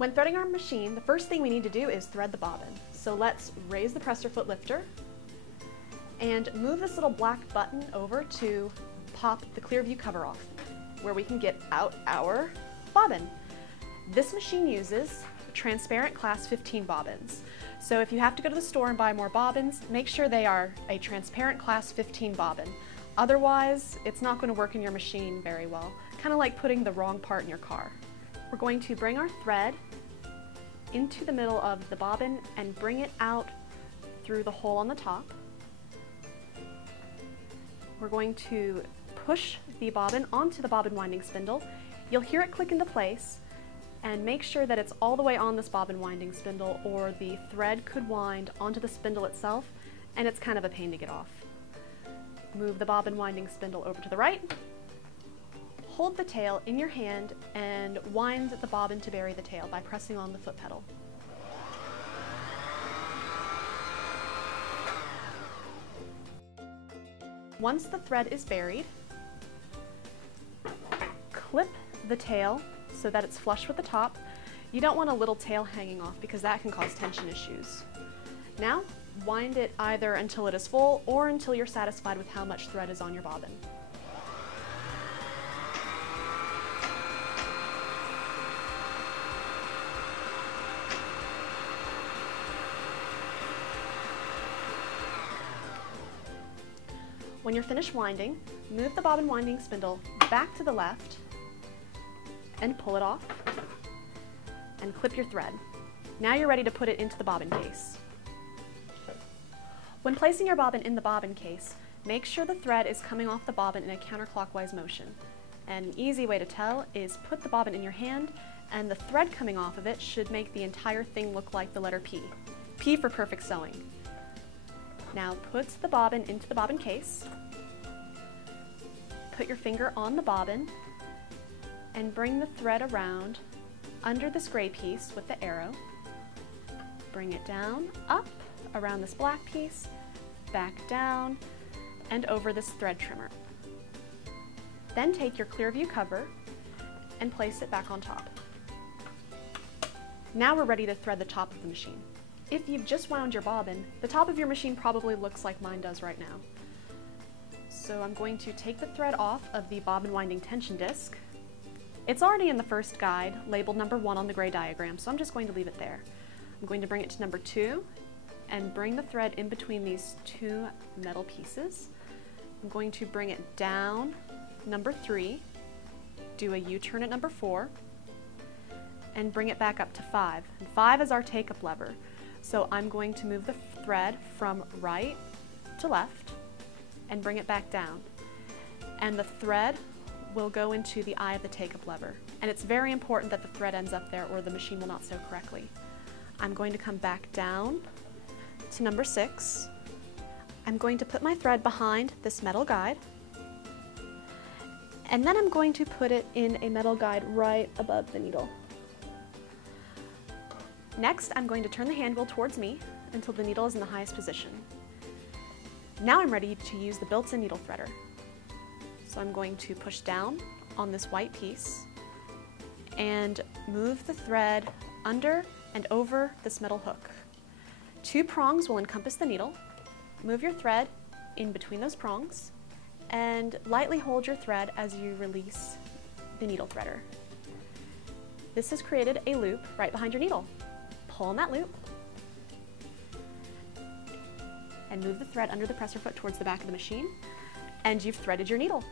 When threading our machine, the first thing we need to do is thread the bobbin. So let's raise the presser foot lifter and move this little black button over to pop the clear view cover off, where we can get out our bobbin. This machine uses transparent class 15 bobbins. So if you have to go to the store and buy more bobbins, make sure they are a transparent class 15 bobbin. Otherwise, it's not going to work in your machine very well. Kind of like putting the wrong part in your car. We're going to bring our thread into the middle of the bobbin and bring it out through the hole on the top. We're going to push the bobbin onto the bobbin winding spindle. You'll hear it click into place, and make sure that it's all the way on this bobbin winding spindle, or the thread could wind onto the spindle itself, and it's kind of a pain to get off. Move the bobbin winding spindle over to the right. Hold the tail in your hand and wind the bobbin to bury the tail by pressing on the foot pedal. Once the thread is buried, clip the tail so that it's flush with the top. You don't want a little tail hanging off because that can cause tension issues. Now, wind it either until it is full or until you're satisfied with how much thread is on your bobbin. When you're finished winding, move the bobbin winding spindle back to the left and pull it off and clip your thread. Now you're ready to put it into the bobbin case. When placing your bobbin in the bobbin case, make sure the thread is coming off the bobbin in a counterclockwise motion. And an easy way to tell is put the bobbin in your hand, and the thread coming off of it should make the entire thing look like the letter P. P for perfect sewing. Now put the bobbin into the bobbin case, put your finger on the bobbin, and bring the thread around under this gray piece with the arrow. Bring it down, up, around this black piece, back down, and over this thread trimmer. Then take your clear view cover and place it back on top. Now we're ready to thread the top of the machine. If you've just wound your bobbin, the top of your machine probably looks like mine does right now. So I'm going to take the thread off of the bobbin winding tension disc. It's already in the first guide, labeled number 1 on the gray diagram, so I'm just going to leave it there. I'm going to bring it to number 2 and bring the thread in between these two metal pieces. I'm going to bring it down number 3, do a U-turn at number 4, and bring it back up to 5. And 5 is our take-up lever. So I'm going to move the thread from right to left and bring it back down. And the thread will go into the eye of the take-up lever. And it's very important that the thread ends up there or the machine will not sew correctly. I'm going to come back down to number 6. I'm going to put my thread behind this metal guide. And then I'm going to put it in a metal guide right above the needle. Next, I'm going to turn the hand wheel towards me until the needle is in the highest position. Now I'm ready to use the built-in needle threader. So I'm going to push down on this white piece and move the thread under and over this metal hook. 2 prongs will encompass the needle. Move your thread in between those prongs and lightly hold your thread as you release the needle threader. This has created a loop right behind your needle. Pull on that loop and move the thread under the presser foot towards the back of the machine, and you've threaded your needle.